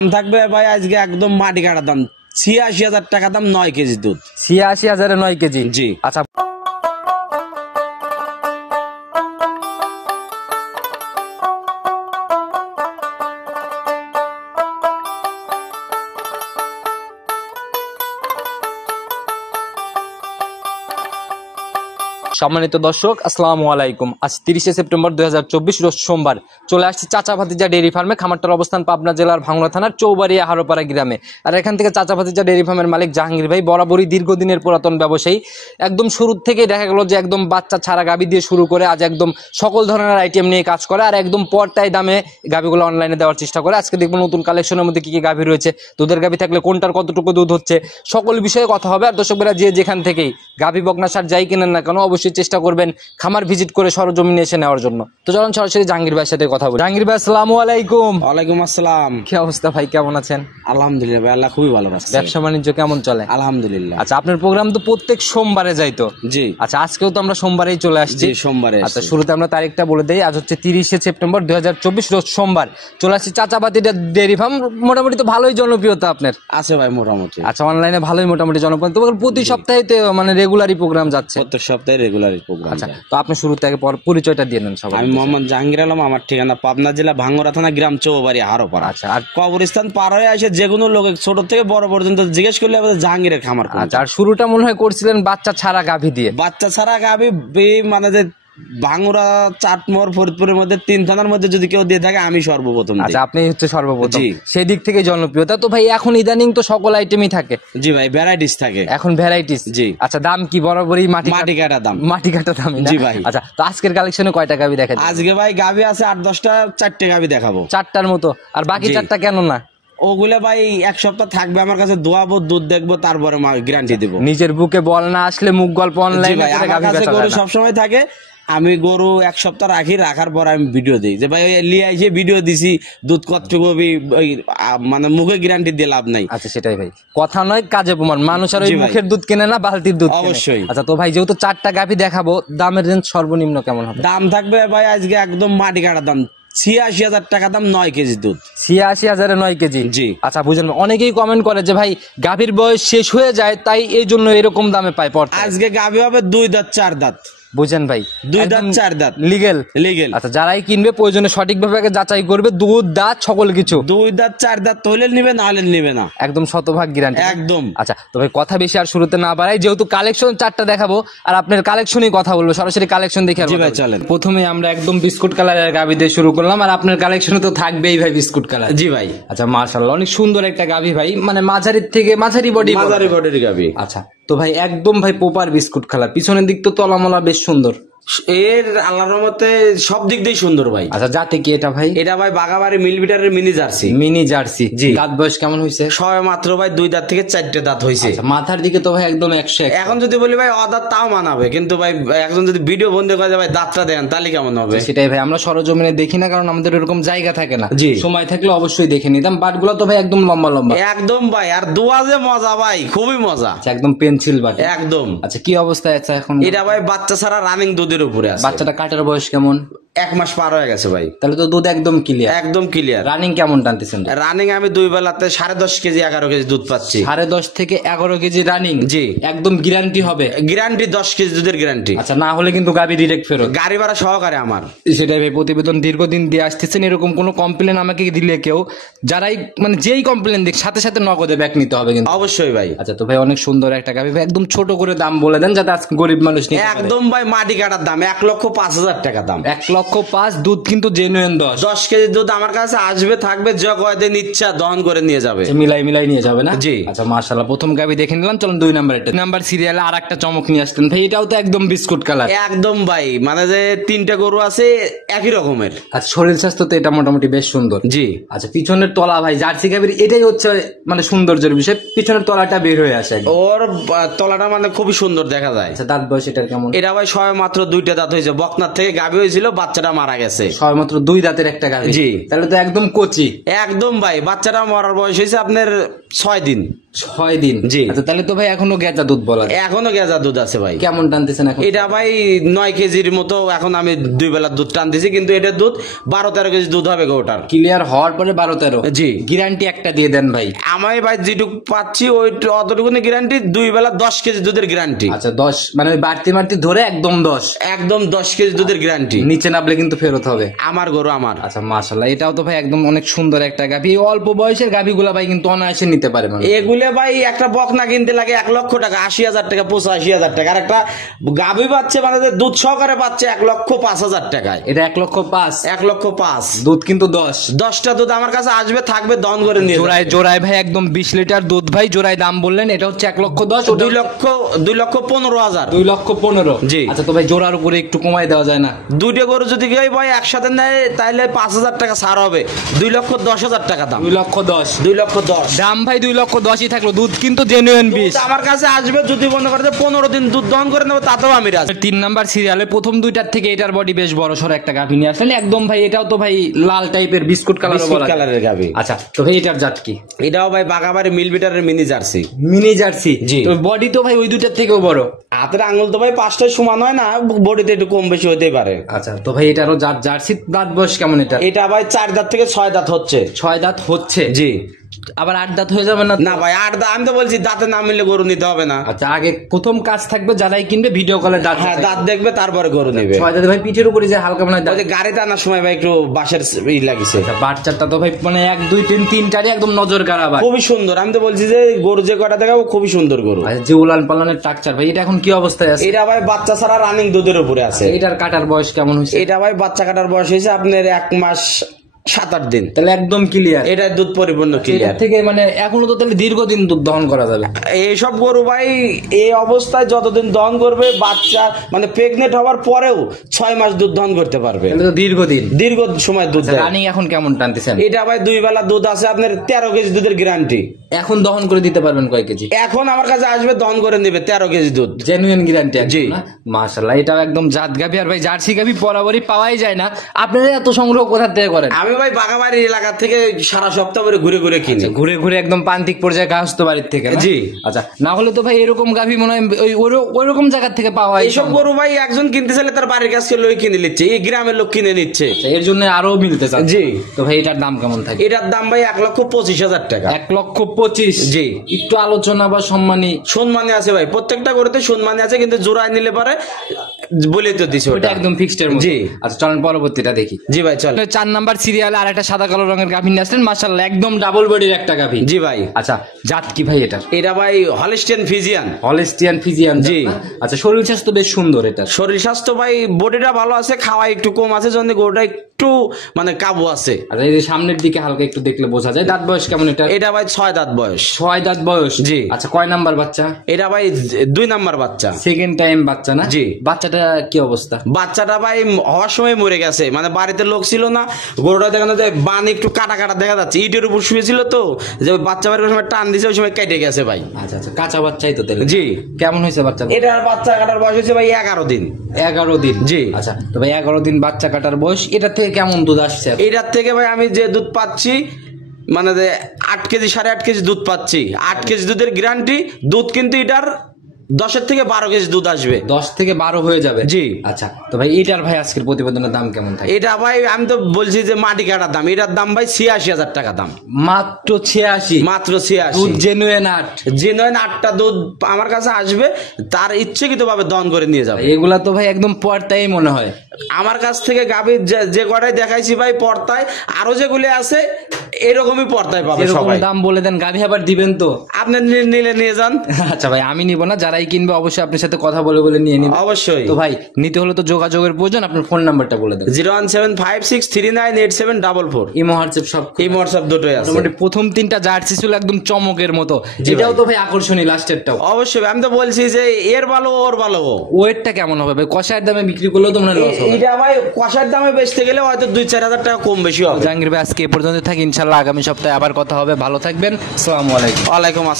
থাকবে ভাই আজকে একদম মাটি কাটা দাম ৮৬,০০০ টাকা দাম ৯ কেজি দুধ। ৮৬,০০০ 9 কেজি। জি আচ্ছা সম্মানিত দর্শক আসসালামু আলাইকুম। আজ ৩০শে সেপ্টেম্বর ২০২৪ রোজ সোমবার চলে আসছে চাচা ভাতিজা ডেইরি ফার্মে। খামারটার অবস্থান পাবনা জেলার ভাঙ্গুড়া থানার চৌবাড়িয়া হারোপাড়া গ্রামে। আর এখান থেকে চাচা ভাতিজা ডেইরি ফার্মের মালিক জাহাঙ্গীর ভাই বরাবরই দীর্ঘদিনের পুরাতন ব্যবসায়ী। একদম শুরুর থেকে দেখা গেল যে একদম বাচ্চা ছাড়া গাভী দিয়ে শুরু করে আজ একদম সকল ধরনের আইটেম নিয়ে কাজ করে আর একদম পর্তায় দামে গাভীগুলো অনলাইনে দেওয়ার চেষ্টা করে। আজকে দেখবো নতুন কালেকশনের মধ্যে কি কি গাভী রয়েছে, দুধের গাভী থাকলে কোনটার কতটুকু দুধ হচ্ছে, সকল বিষয়ে কথা হবে। আর দর্শকরা যে যেখান থেকেই গাভী বকনা সার যাই কিনেন না কেন অবশ্যই চেষ্টা করবেন খামার ভিজিট করে সরজমিনে এসে নেওয়ার জন্য। তো চলুন সরাসরি জাহাঙ্গীর ভাইয়ের সাথে কথা বলি। জাহাঙ্গীর ভাই আসসালামু আলাইকুম। ওয়ালাইকুম আসসালাম। কি অবস্থা ভাই, কেমন আছেন? আলহামদুলিল্লাহ ভাই, আল্লাহ খুবই ভালো রাখছে। ব্যবসা বাণিজ্য কেমন চলে? আলহামদুলিল্লাহ। আচ্ছা আপনার প্রোগ্রাম তো প্রত্যেক সোমবারে যাইতো? জি। আচ্ছা আজকেও তো আমরা সোমবারেই চলে আসছি। সোমবারে। আচ্ছা শুরুতে আমরা তারিখটা বলে দেই। আজ হচ্ছে ৩০শে সেপ্টেম্বর ২০২৪ রোজ সোমবার চলে আসছি চাচা ভাতিজা ডেইরি ফার্ম। মোটামুটি তো ভালোই জনপ্রিয়তা আপনার আছে ভাই মোটামুটি। আচ্ছা অনলাইনে ভালোই মোটামুটি জনপ্রিয়। তোমার প্রতি সপ্তাহে মানে রেগুলারই প্রোগ্রাম যাচ্ছে? প্রত্যেক সপ্তাহে রেগুলারই প্রোগ্রাম। আচ্ছা তো আপনি শুরু থেকে পরিচয়টা দিয়ে নেন সবাই। আমি মোহাম্মদ জাহাঙ্গীর আলম, আমার ঠিকানা পাবনা জেলা ভাঙ্গুড়া থানা গ্রাম চৌবাড়িয়া হারোপাড়া। আচ্ছা আর কবরস্থান পার হয়ে আসে যে কোনো লোক ছোট থেকে বড় পর্যন্ত জিজ্ঞেস করলে আমাদের জাহাঙ্গীরের খামার। আচ্ছা আর শুরুটা মনে হয় করছিলেন বাচ্চা ছাড়া গাভী দিয়ে? বাচ্চা ছাড়া গাভী মানে যে ভাঙ্গুড়া চাটমোহর ফরিদপুরের মধ্যে ৩ থানার মধ্যে যদি কেউ দিয়ে থাকে আমি সর্বপ্রথম। আচ্ছা আপনি হচ্ছে সর্বপ্রথম, সেই দিক থেকে জনপ্রিয়তা। তো ভাই এখন ইদানিং তো সকল আইটেমই থাকে? জি ভাই, ভ্যারাইটিস থাকে এখন, ভ্যারাইটিস। জি। আচ্ছা দাম কি বরাবরই মাটি কাটা দাম? মাটি কাটা দাম। জি ভাই। আচ্ছা তো আজকের কালেকশনে কয়টা গাভী দেখাচ্ছেন? আজকে ভাই গাভী আছে ৮-১০টা, 4টে গাভী দেখাবো। 4টার মতো? আর বাকি 4টা কেন না? ওগুলা ভাই এক সপ্তাহ থাকবে আমার কাছে, দোয়াবো, দুধ দেখবো, তারপরে গ্যারান্টি দেবো। নিজের বুকে বল না আসলে মুখ গল্প অনলাইনে গরু সবসময় থাকে। আমি গরু এক সপ্তাহ রাখার পর আমি ভিডিও দিই যে ভাই লিয়ে আইসে ভিডিও দিছি, দুধ কতটুকু মানে মুখে গ্যারান্টি দিয়ে লাভ নাই। আচ্ছা সেটাই ভাই, কথা নয় কাজে প্রমাণ। মানুষ আর ওই মুখের দুধ কেনে না, বালতির দুধ অবশ্যই। আচ্ছা তো ভাই যেহেতু 4টা গাভী দেখাবো, দামের রেঞ্জ সর্বনিম্ন কেমন হবে? দাম থাকবে ভাই আজকে একদম মাটি কাটা দাম ৮৬,০০০ টাকা দাম ৯ কেজি দুধ। ৮৬,০০০ 9 কেজি। জি। আচ্ছা বুঝলেন, অনেকেই কমেন্ট করে যে ভাই গাভীর বয়স শেষ হয়ে যায় তাই এই জন্য এরকম দামে পায় পড়তে। আজকে গাভী হবে 2 দাঁত 4 দাঁত। বুঝেন ভাই, 2 দাঁত 4 দাঁত লিগেল। আচ্ছা যারাই কিনবে প্রয়োজনে সঠিকভাবে যাচাই করবে, দুধ দাঁত সকল কিছু। 2 দাঁত 4 দাঁত হইলে নিবে, না হলে নিবে না, একদম শতভাগ গ্যারান্টি একদম। আচ্ছা তো ভাই কথা বেশি আর শুরুতে না বাড়াই, যেহেতু কালেকশন 4টা দেখাবো আর আপনার কালেকশনই কথা বলবো, সরাসরি কালেকশন দেখে। জি ভাই চলেন। প্রথমে আমরা একদম বিস্কুট কালারের গাভী দিয়ে শুরু করলাম, আর আপনার কালেকশনে তো থাকবেই ভাই বিস্কুট কালার। জি ভাই। আচ্ছা মাশাআল্লাহ, অনেক সুন্দর একটা গাভী ভাই, মানে মাঝারির থেকে মাঝারি বডির গাভী। আচ্ছা তো ভাই একদম ভাই প্রপার বিস্কুট কালার, পিছনের দিক তো তলামলা বেশ সুন্দর। এর আল্লাহর রহমতে সব দিক দিয়ে সুন্দর ভাই। আচ্ছা জাতে কি এটা ভাই? এটা ভাই বাগাবাড়ি মিলবিটারের মিনি জার্সি। Mini jersey. জি। দাঁত বয়স কেমন হয়েছে? সবে মাত্র ভাই 2 দাঁত থেকে 4টে দাঁত হয়েছে। মাথার দিকে তো ভাই একদম 100। এখন যদি বলি ভাই অদাঁত তাও মানাবে, কিন্তু ভাই একজন যদি ভিডিও বন্ধ করে ভাই দাঁতটা দেন তাহলে কেমন হবে? সেটাই ভাই, আমরা সরজমিনে দেখি না, কারণ আমাদের এরকম জায়গা থাকে না। জি। সময় থাকলে অবশ্যই দেখে নিতাম। বাটগুলো তো ভাই একদম লম্বা লম্বা। একদম ভাই, আর দোয়া যে মজা ভাই, খুবই মজা। একদম পেন্সিল বাট একদম। আচ্ছা কি অবস্থায় আছে এখন? এটা ভাই বাচ্চা ছাড়া রানিং দুধের উপরে আছে। বাচ্চাটা কাটার বয়স কেমন? 1 মাস পার হয়ে গেছে ভাই। তাহলে তো দুধ একদম ক্লিয়ার। একদম ক্লিয়ার। রানিং কেমন টানতেছেন? রানিং আমি 2 বেলাতে 10.5 কেজি 11 কেজি দুধ পাচ্ছি। 10.5 থেকে 11 কেজি রানিং? জি। একদম গ্যারান্টি হবে? গ্যারান্টি 10 কেজি দুধের গ্যারান্টি। আচ্ছা না হলে কিন্তু গাবি ডিরেক্ট ফেরত? গাড়ি ভাড়া সহকারে আমার। সেটাই ভাই, প্রতিবেদন দীর্ঘদিন দিয়ে আসতেছেন, এরকম কোনো কমপ্লেন আমাকে দিলে কেউ যারাই মানে যেই কমপ্লেন দিক সাথে সাথে নগদে ব্যাক নিতে হবে কিন্তু। অবশ্যই ভাই। আচ্ছা তো ভাই অনেক সুন্দর একটা গাবি ভাই, একদম ছোট করে দাম বলে দেন যাতে আজকে গরিব মানুষ নিতে পারে। একদম ভাই মাটি কাটার দাম 1,05,000 টাকা দাম। 1,05,000 দুধ কিন্তু জেনুইন 10 কেজি দুধ আমার কাছে আসবে, থাকবে, যে কয়দিন ইচ্ছা দহন করে নিয়ে যাবে। মিলাই নিয়ে যাবে না? জি। আচ্ছা মাশাআল্লাহ, প্রথম গাবি দেখে নিলাম। চলুন 2 নাম্বার সিরিয়ালে আর একটা চমক নিয়ে আসতেন ভাই, এটাও তো একদম বিস্কুট কালার। একদম ভাই, মানে যে 3টে গরু আছে একই রকমের। আচ্ছা শরীর স্বাস্থ্য তো এটা মোটামুটি বেশ সুন্দর। জি। আচ্ছা পিছনের তলা ভাই জার্সি গাবির এটাই হচ্ছে মানে সৌন্দর্যের বিষয়, পিছনের তলাটা বের হয়ে আসে। ওর তলাটা মানে খুবই সুন্দর দেখা যায়। আচ্ছা দাঁত বয়স এটার কেমন? এটা ভাই সবে মাত্র 2টে দাঁত হয়েছে, বকনার থেকে গাবি হয়েছিল, বাচ্চাটা মারা গেছে। সবে মাত্র 2 দাঁতের একটা গাবি? জি। তাহলে তো একদম কচি। একদম ভাই, বাচ্চাটা মরার বয়স হয়েছে আপনার 6 দিন। 6 দিন। জি। আচ্ছা তাহলে তো ভাই এখনো গেজা দুধ বলা যায়। এখনো গেজা দুধ আছে ভাই। কেমন টানতেছেন এখন? এটা ভাই 9 কেজির মতো এখন আমি 2 বেলা দুধ টানতেছি, কিন্তু এটা দুধ 12-13 কেজি দুধ হবে গোটার। ক্লিয়ার হওয়ার পরে 12-13। জি। গ্যারান্টি একটা দিয়ে দেন ভাই। আমি ভাই যেটুকু পাচ্ছি ওই অতটুকুনি গ্যারান্টি, 2 বেলা 10 কেজি দুধের গ্যারান্টি। আচ্ছা 10 মানে ওই বাড়তি মারতি ধরে একদম 10। একদম 10 কেজি দুধের গ্যারান্টি। নিচে নামলে কিন্তু ফেরত হবে। আমার গরু আমার। আচ্ছা মাশাআল্লাহ, এটাও তো ভাই একদম অনেক সুন্দর একটা গাভী। এই অল্প বয়সের গাভীগুলা ভাই কিন্তু অনায়াসে নিতে পারে মানুষ। এগুলো ভাই একটা বকনা কিনতে লাগে 1 লক্ষ টাকা, 80,000 টাকা, 85,000 টাকা। আর একটা গাভী পাচ্ছে মানে যে দুধ সহকারে পাচ্ছে 1,05,000 টাকায়। এটা 1,05,000। 1,05,000 দুধ কিন্তু 10। 10টা দুধ আমার কাছে আসবে, থাকবে, দহন করে নিয়ে যাবে। জোড়ায় ভাই একদম 20 লিটার দুধ ভাই। জোড়ায় দাম বললেন এটা হচ্ছে 1,10,000। 2,15,000। 2,15,000। জি। আচ্ছা তো ভাই জোড়ার উপরে একটু কমাই দেওয়া যায় না? দুইটা গরু যদি কেউ ভাই একসাথে নেয় তাহলে 5,000 টাকা ছাড় হবে। 2,10,000 টাকা দাম। 2,10,000। 2,10,000 দাম ভাই 2,10,000 থাকলো, দুধ কিন্তু জেনুইন 20। আমার কাছে আসবে, যদি মনে করে যে 15 দিন দুধ দহন করে নেবো তাতেও আমি রাজি। 3 নাম্বার সিরিয়ালে প্রথম দুইটার থেকে এটার বডি বেশ বড় সড় একটা গাভী নিয়ে আসলেন একদম ভাই। এটাও তো ভাই লাল টাইপের বিস্কুট কালার বিস্কুট বলা যায়। কালারের গাভী। আচ্ছা তো ভাই এটার জাত কি? এটাও ভাই বাগাবাড়ি মিল বিটারের মিনি জার্সি। Mini jersey. জি। তো বডি তো ভাই ওই দুইটার থেকেও বড়। হাতের আঙুল তো ভাই 5টায় সমান হয় না, বডিতে একটু কম বেশি হতেই পারে। আচ্ছা তো ভাই এটারও জার্সি দাঁত বয়স কেমন? এটা এটা ভাই 4 দাঁত থেকে 6 দাঁত হচ্ছে। 6 দাঁত হচ্ছে। জি। আবার 8 দাঁত হয়ে যাবে না? না ভাই 8 দাঁত, আমি তো বলছি দাঁতে না মিললে গরু নিতে হবে না। আচ্ছা আগে প্রথম কাজ থাকবে যারাই কিনবে ভিডিও কলে দাঁত। হ্যাঁ দাঁত দেখবে তারপরে গরু নেবে। 6 দাঁত ভাই পিঠের উপরে যে হালকা মানে ওই যে গাড়িতে আনার সময় ভাই একটু বাঁশের লাগিছে। বাচ্চাটা তো ভাই মানে 1 2 3 3টারই একদম নজর কাড়া ভাই। খুবই সুন্দর। আমি তো বলছি যে গরু যে কটা দেখাবো খুবই সুন্দর গরু। আচ্ছা যে উলান পালানের টাকচার ভাই, এটা এখন কি অবস্থায় আছে? এটা ভাই বাচ্চা ছাড়া রানিং দুধের উপরে আছে। এটার কাটার বয়স কেমন হয়েছে? এটা ভাই বাচ্চা কাটার বয়স হয়েছে আপনার 1 মাস 7-8 দিন। তাহলে একদম ক্লিয়ার। এটা দুধ পরিপূর্ণ এটার ক্লিয়ার। থেকে মানে এখনো তো তাহলে দীর্ঘদিন দুধ দহন করা যাবে। এইসব গরু ভাই এই অবস্থায় যতদিন দহন করবে, বাচ্চা মানে প্রেগনেন্ট হওয়ার পরেও 6 মাস দুধ দহন করতে পারবে। তাহলে তো দীর্ঘদিন। দীর্ঘ সময় দুধ দেয়। রানিং এখন কেমন টানতেছেন? এটা ভাই 2 বেলা দুধ আছে আপনার 13 কেজি দুধের গ্যারান্টি। এখন দহন করে দিতে পারবেন কয় কেজি? এখন আমার কাছে আসবে দহন করে নেবে 13 কেজি দুধ। Genuine guarantee. জি। মাশাআল্লাহ, এটা একদম জাত গাভী। আর ভাই জার্সি গাভী বরাবরই পাওয়াই যায় না। আপনারা এত সংগ্রহ কোথা থেকে করেন? আমি ভাই বাগাবাড়ি এলাকা থেকে সারা সপ্তাহ করে ঘুরে ঘুরে কিনি। ঘুরে ঘুরে একদম প্রান্তিক পর্যায়ে গাহস্থ বাড়ির থেকে না? জি। আচ্ছা না হলে তো ভাই এরকম গাভী মনে হয় ওইরকম জায়গা থেকে পাওয়া হয়। এইসব গরু ভাই একজন কিনতে চাইলে তার বাড়ির কাছে লই কিনে নিচ্ছে, এই গ্রামের লোক কিনে নিচ্ছে। এর জন্য আরো মিলতে চাচ্ছে। জি। তো ভাই এটার দাম কেমন থাকে? এটার দাম ভাই 1,25,000 টাকা। 1,25,000। জি। একটু আলোচনা বা সম্মানী সম্মানে আছে ভাই, প্রত্যেকটা গরুতে সম্মানে আছে, কিন্তু জোড়ায় নিলে পারে বলে তো দিছে ওটা ওটা একদম ফিক্সড এর মধ্যে। জি। আচ্ছা চলেন পরবর্তীটা দেখি। জি ভাই চল। 4 নাম্বার সিরিয়ালে আর একটা সাদা কালো রঙের গাভী নিয়ে আসলেন। মাশাআল্লাহ একদম ডাবল বডির একটা গাভী। জি ভাই। আচ্ছা জাত কি ভাই এটা? এটা ভাই হলিস্টিয়ান ফিজিয়ান। Holstein Friesian. জি। আচ্ছা শরীর স্বাস্থ্য বেশ সুন্দর এটা। শরীর স্বাস্থ্য ভাই বডিটা ভালো আছে, খাওয়া একটু কম আছে, জন্য গরুটা একটু মানে কাবু আছে। আর এই যে সামনের দিকে হালকা একটু দেখলে বোঝা যায়। দাঁত বয়স কেমন এটা? এটা ভাই 6 দাঁত বয়স। 6 দাঁত বয়স। জি। আচ্ছা কয় নাম্বার বাচ্চা? এটা ভাই 2 নাম্বার বাচ্চা। সেকেন্ড টাইম বাচ্চা না? জি। বাচ্চাটা কি অবস্থা? বাচ্চাটা ভাই হওয়ার সময় মরে গেছে, মানে বাড়িতে লোক ছিল না, গরুটা দেখানো যায় বান একটু কাটা কাটা দেখা যাচ্ছে, ইটের উপর শুয়েছিল তো, যে বাচ্চা বাড়ির সময় টান দিছে, ওই সময় কেটে গেছে ভাই। আচ্ছা আচ্ছা কাঁচা বাচ্চাই তো তাহলে। জি। কেমন হয়েছে বাচ্চা? এটার বাচ্চা কাটার বয়স হয়েছে ভাই 11 দিন। 11 দিন। জি। আচ্ছা তো ভাই 11 দিন বাচ্চা কাটার বয়স, এটা থেকে কেমন দুধ আসছে? এটার থেকে ভাই আমি যে দুধ পাচ্ছি মানে 8 কেজি 8.5 কেজি দুধ পাচ্ছি। 8 কেজি দুধের গ্যারান্টি। দুধ কিন্তু এটার 10 থেকে 12 কেজি দুধ আসবে। 10 থেকে 12 হয়ে যাবে। জি। আচ্ছা তো ভাই এটার ভাই আজকের প্রতিবেদনের দাম কেমন থাকে? এটা ভাই আমি তো বলছি যে মাটি কাটার দাম, এটার দাম ভাই 86,000 টাকা দাম। মাত্র 86। মাত্র 86। দুধ জেনুইন 8। জেনুইন 8টা দুধ আমার কাছে আসবে, তার ইচ্ছাকৃত ভাবে দহন করে নিয়ে যাবে। এগুলা তো ভাই একদম পর্তাই মনে হয়। আমার কাছ থেকে গাভীর যে কটাই দেখাইছি ভাই পর্তায়, আরো যেগুলি আছে এরকমই পর্তায় পাবে এরকম সবাই। দাম বলে দেন, গাভী আবার দিবেন তো? আপনি নিলে নিয়ে যান। আচ্ছা ভাই আমি নিব না, যারাই কিনবে অবশ্যই আপনার সাথে কথা বলে বলে নিয়ে নিবে। অবশ্যই। তো ভাই নিতে হলে তো যোগাযোগের প্রয়োজন, আপনার ফোন নাম্বারটা বলে দেন। 01756398744। ইমো হোয়াটসঅ্যাপ সব। এই হোয়াটসঅ্যাপ দুটোই আছে। মোটামুটি প্রথম 3টা জার্সি ছিল একদম চমকের মতো। এটাও তো ভাই আকর্ষণীয় লাস্টেরটাও। অবশ্যই আমি তো বলছি যে এর ভালো ওর ভালো। ওয়েটটা কেমন হবে ভাই? কষায়ের দামে বিক্রি করলেও তো মনে হয় লস হবে। এটা ভাই কষার দামে বেচতে গেলে হয়তো 2-4 হাজার টাকা কম বেশি হবে। জাহাঙ্গীর ভাই আজকে এ পর্যন্ত থাকি, ইনশাল্লাহ আগামী সপ্তাহে আবার কথা হবে। ভালো থাকবেন। আসসালামু আলাইকুম। ওয়ালাইকুম আসসালাম।